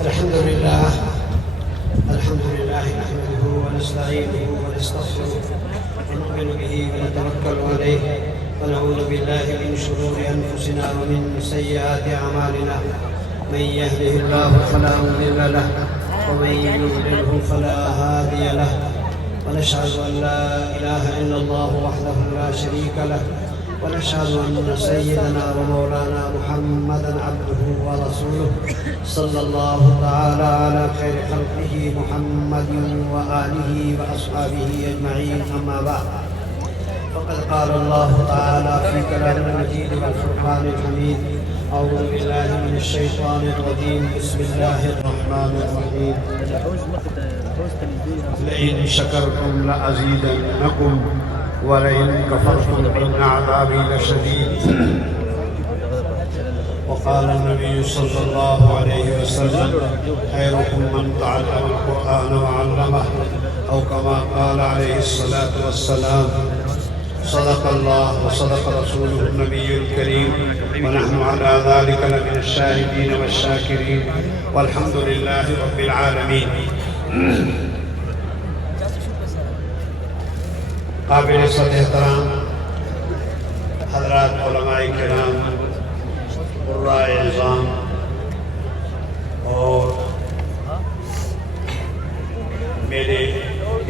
الحمد لله نحمده ونستعينه ونستغفره ونؤمن به ونتوكل عليه ونعوذ بالله من شرور أنفسنا ومن سيئات أعمالنا. من يهده الله فلا مضل له ومن يضلله فلا هادي له، ونشهد أن لا إله إلا الله وحده لا شريك له، ونشهد أن سيدنا ومولانا محمدًا عبده ورسوله صلى الله تعالى على خير خلقه محمد وآله وأصحابه أجمعين. أما بعد، فقد قال الله تعالى في كلامه المجيد والفرقان الحميد: أعوذ بالله من الشيطان الرجيم، بسم الله الرحمن الرحيم. لئن شكرتم لأزيدنكم ولئن كفرتم إن عذابي لشديد. وقال النبي صلى الله عليه وسلم: خيركم من تعلم القرآن وعلمه، أو كما قال عليه الصلاة والسلام. صدق الله وصدق رسوله النبي الكريم، ونحن على ذلك لمن الشاهدين والشاكرين، والحمد لله رب العالمين. قابل صد احترام حضرات علماء کرام، قرائے اعظام اور میرے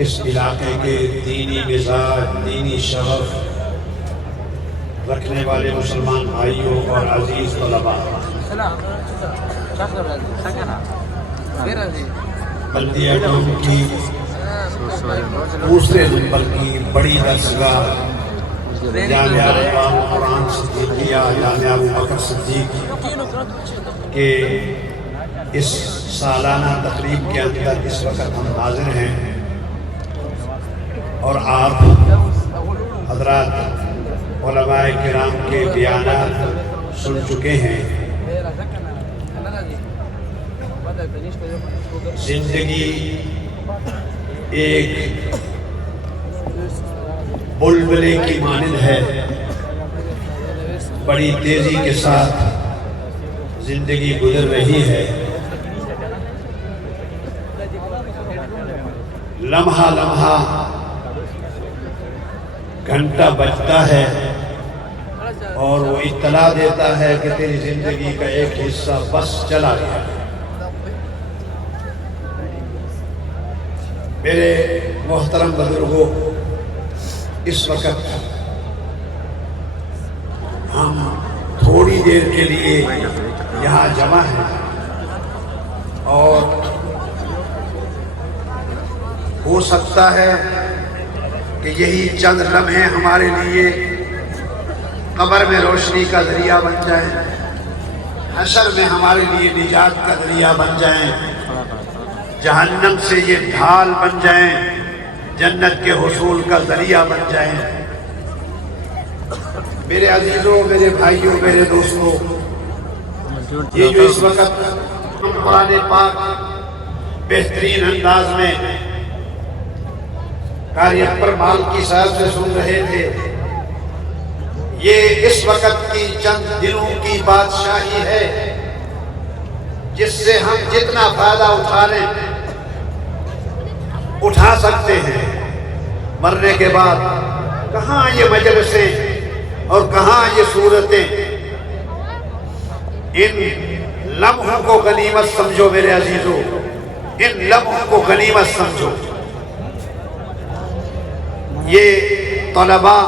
اس علاقے کے دینی مزاج، دینی شغف رکھنے والے مسلمان بھائیوں اور عزیز طلباء، بلدیہ ٹاؤن کی دوسرے نمبر کی بڑی درسگاہ جامعہ امام قرآن صدیقیہ جامعہ ابوبکر صدیق کے اس سالانہ تقریب کے اندر اس وقت ہم حاضر ہیں، اور آپ حضرات علماء کرام کے بیانات سن چکے ہیں۔ زندگی ایک بلبلے کی مانند ہے، بڑی تیزی کے ساتھ زندگی گزر رہی ہے۔ لمحہ لمحہ گھنٹہ بجتا ہے اور وہ اطلاع دیتا ہے کہ تیری زندگی کا ایک حصہ بس چلا گیا۔ میرے محترم بزرگوں، اس وقت ہم تھوڑی دیر کے لیے یہاں جمع ہیں، اور ہو سکتا ہے کہ یہی چند لمحے ہمارے لیے قبر میں روشنی کا ذریعہ بن جائیں، حشر میں ہمارے لیے نجات کا ذریعہ بن جائیں، جہنم سے یہ ڈھال بن جائیں، جنت کے حصول کا ذریعہ بن جائیں۔ میرے عزیزوں، میرے بھائیوں، میرے دوستوں، یہ جو اس وقت قرآن پاک بہترین انداز میں قاری اکبر مالکی صاحب سے سن رہے تھے، یہ اس وقت کی چند دنوں کی بادشاہی ہے جس سے ہم جتنا فائدہ اٹھا سکتے ہیں۔ مرنے کے بعد کہاں یہ مجلسیں اور کہاں یہ صورتیں؟ ان لمحوں کو غنیمت سمجھو میرے عزیزوں، ان لمحوں کو غنیمت سمجھو۔ یہ طلباء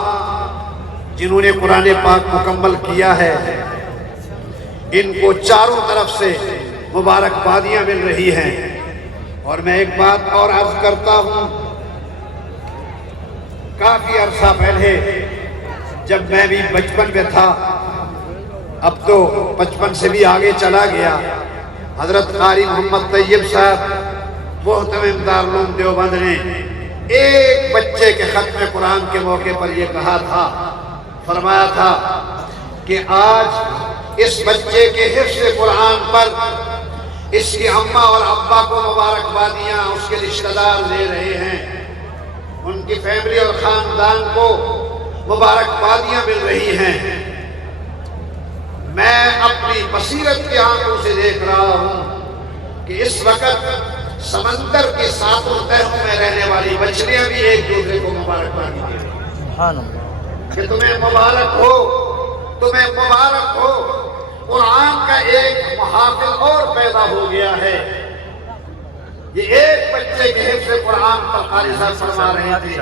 جنہوں نے قرآن پاک مکمل کیا ہے، ان کو چاروں طرف سے مبارکبادیاں مل رہی ہیں۔ اور میں ایک بات اور عرض کرتا ہوں، کافی عرصہ پہلے جب میں بھی بچپن میں تھا، اب تو بچپن سے بھی آگے چلا گیا، حضرت قاری محمد طیب صاحب محتمم دارالعلوم دیوبند نے ایک بچے کے ختم قرآن کے موقع پر یہ کہا تھا، فرمایا تھا کہ آج اس بچے کے حفظ قرآن پر اس کی اماں اور ابا کو مبارکبادیاں اس کے رشتہ دار دے رہے ہیں، ان کی فیملی اور خاندان کو مبارکبادیاں مل رہی ہیں۔ میں اپنی بصیرت کی آنکھوں سے دیکھ رہا ہوں کہ اس وقت سمندر کی ساتوں تہوں میں رہنے والی مچھلیاں بھی ایک دوسرے کو مبارکباد دے رہی ہیں سبحان اللہ کہ تمہیں مبارک ہو، تمہیں مبارک ہو، قرآن کا ایک محافظ اور پیدا ہو گیا ہے۔ یہ ایک بچے کے حفظ قرآن پر قاری صاحب فرما رہے تھے،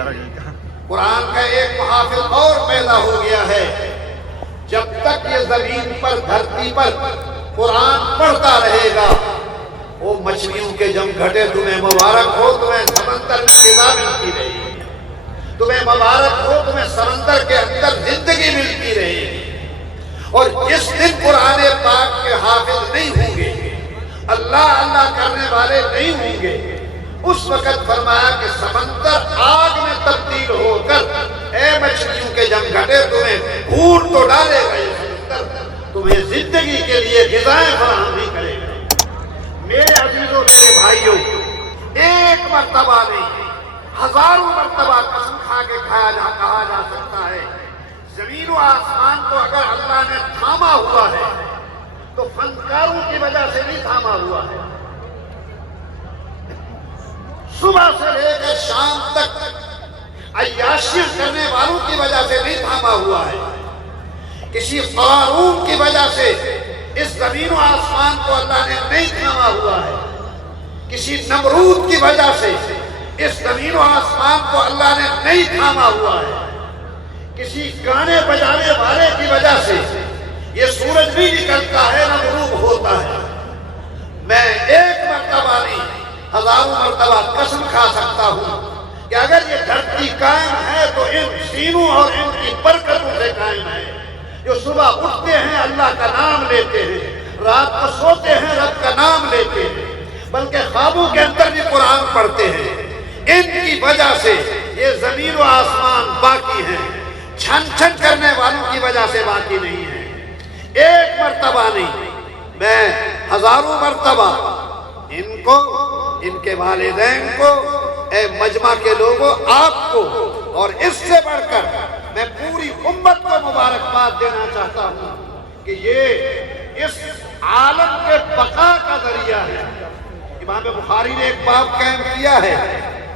قرآن کا ایک محافظ اور پیدا ہو گیا ہے۔ جب تک یہ زمین پر دھرتی پر قرآن پڑھتا رہے گا، وہ مچھلیوں کے جم گھٹے تمہیں مبارک ہو، تمہیں سمندر میں غذا ملتی رہے گی، تمہیں مبارک ہو، تمہیں سمندر کے اندر زندگی ملتی رہے گی۔ اور جس دن قرآن پاک کے حافظ نہیں ہوں گے، اللہ اللہ کرنے والے نہیں ہوں گے، اس وقت فرمایا کہ سمندر آگ میں تبدیل ہو کر اے مچھلیوں کے جم گھٹے تمہیں بھون تو ڈالے گا، یہ سمندر تمہیں زندگی کے لیے غذائیں فراہم نہیں کرے گا۔ میرے عزیزوں، میرے بھائیوں، ایک مرتبہ نہیں، ہزاروں مرتبہ قسم کھا کے کہا جا سکتا ہے، زمین و آسمان کو اگر اللہ نے تھاما ہوا ہے تو فنکاروں کی وجہ سے نہیں تھاما ہوا ہے، صبح سے لے کر شام تک عیاشی کرنے والوں کی وجہ سے نہیں تھاما ہوا ہے، کسی قارون کی وجہ سے اس زمین و آسمان کو اللہ نے نہیں تھاما ہوا ہے، کسی نمرود کی وجہ سے اس زمین و آسمان کو اللہ نے نہیں تھاما ہوا ہے، کسی گانے بجانے والے کی وجہ سے یہ سورج بھی نکلتا ہے نہ غروب ہوتا ہے۔ میں ایک مرتبہ نہیں، ہزاروں مرتبہ قسم کھا سکتا ہوں کہ اگر یہ دھرتی قائم ہے تو ان سینوں اور ان کی برکتوں سے قائم ہے، جو صبح اٹھتے ہیں اللہ کا نام لیتے ہیں، رات کو سوتے ہیں رب کا نام لیتے ہیں، بلکہ خوابوں کے اندر بھی قرآن پڑھتے ہیں، ان کی وجہ سے یہ زمین و آسمان باقی ہیں، چھن چھن کرنے والوں کی وجہ سے باقی نہیں ہے۔ ایک مرتبہ نہیں، میں ہزاروں مرتبہ ان کو، ان کے والدین کو، اے مجمع کے لوگوں، آپ کو اور اس سے بڑھ کر میں پوری امت کو مبارکباد دینا چاہتا ہوں کہ یہ اس عالم کے بقا کا ذریعہ ہے۔ امام بخاری نے ایک باب قائم کیا ہے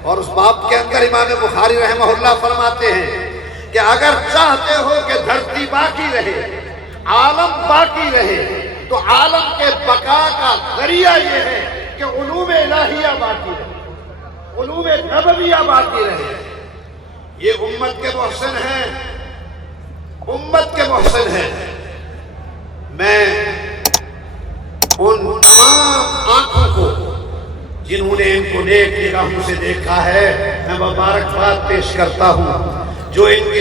اور اس باب کے اندر امام بخاری رحمہ اللہ فرماتے ہیں کہ اگر چاہتے ہو کہ دھرتی باقی رہے، عالم باقی رہے، تو عالم کے بقا کا ذریعہ یہ ہے کہ علوم الہیہ باقی رہے، علوم نبویہ باقی رہے۔ یہ امت کے محسن ہیں، امت کے محسن ہیں۔ میں ان تمام آنکھوں کو جنہوں نے ان کو نیک نگاہوں سے دیکھا ہے، میں مبارکباد پیش کرتا ہوں، جو ان کی